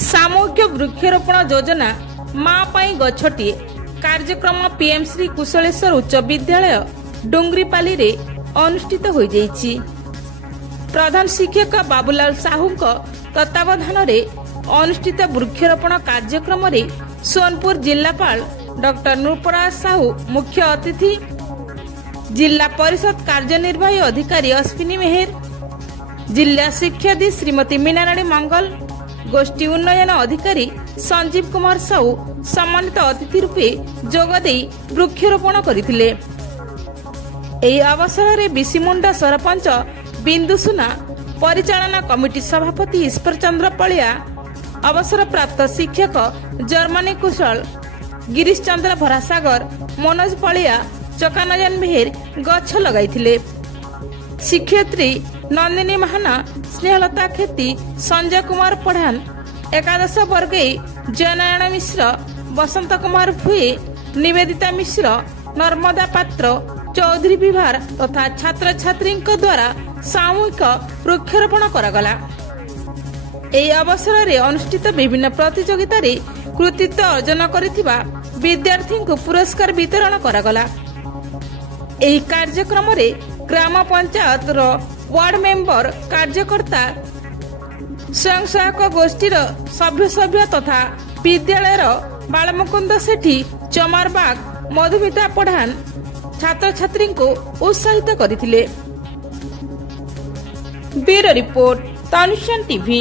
सामूहिक वृक्षरोपण योजना माँ पाई गछटिए कार्यक्रम पीएम श्री कुशलेश्वर उच्च विद्यालय डुंगरीपाली रे अनुष्ठित हो जाइछि। प्रधान शिक्षक बाबूलाल साहू तत्वावधान रे अनुष्ठित वृक्षरोपण कार्यक्रम रे सोनपुर जिलापाल डॉक्टर नूरपराज साहू मुख्य अतिथि, जिला परिषद कार्यनिर्वाही अधिकारी अश्विनी मेहर, जिला शिक्षादी श्रीमती मीनाराणी मंगल, गोष्ठी उन्नयन अधिकारी संजीव कुमार साहू सम्मानित अतिथि रूपे जोगदे वृक्षरोपण करथिले। एही अवसर में बिसिमुंडा सरपंच बिंदु सुना, परिचालना कमिटी सभापति ईश्वर चंद्र पलिया, अवसर प्राप्त शिक्षक जर्मनी कुशल, गिरीश चंद्र भरासागर, मनोज पलिया, चकानयन मेहर गछ लगाइथिले। शिक्षयित्री नंदिनी महाना, स्नेहलता खेती, संजय कुमार पढ़ान, एकादश वर्गे जयनारायण मिश्र, बसंत कुमार भुए, निवेदिता मिश्र, नर्मदा पात्र, चौधरी विभार तथा छात्र छात्री द्वारा सामूहिक वृक्षरोपण करागला। एही अवसर में अनुष्ठित विभिन्न प्रतियोगिता रे कृतित्व अर्जन करिथिबा विद्यार्थी को पुरस्कार वितरण करागला। एही कार्यक्रम रे ग्राम पंचायत रो वार्ड मेंबर, कार्यकर्ता, स्वयं सहायक गोष्ठी सभ्य तथा विद्यालय बालमुकुंद सेठी, चमारबाग, मधुमिता पढ़ान छात्र छात्री को उत्साहित करथिले। ब्यूरो रिपोर्ट, तनुषण टीवी।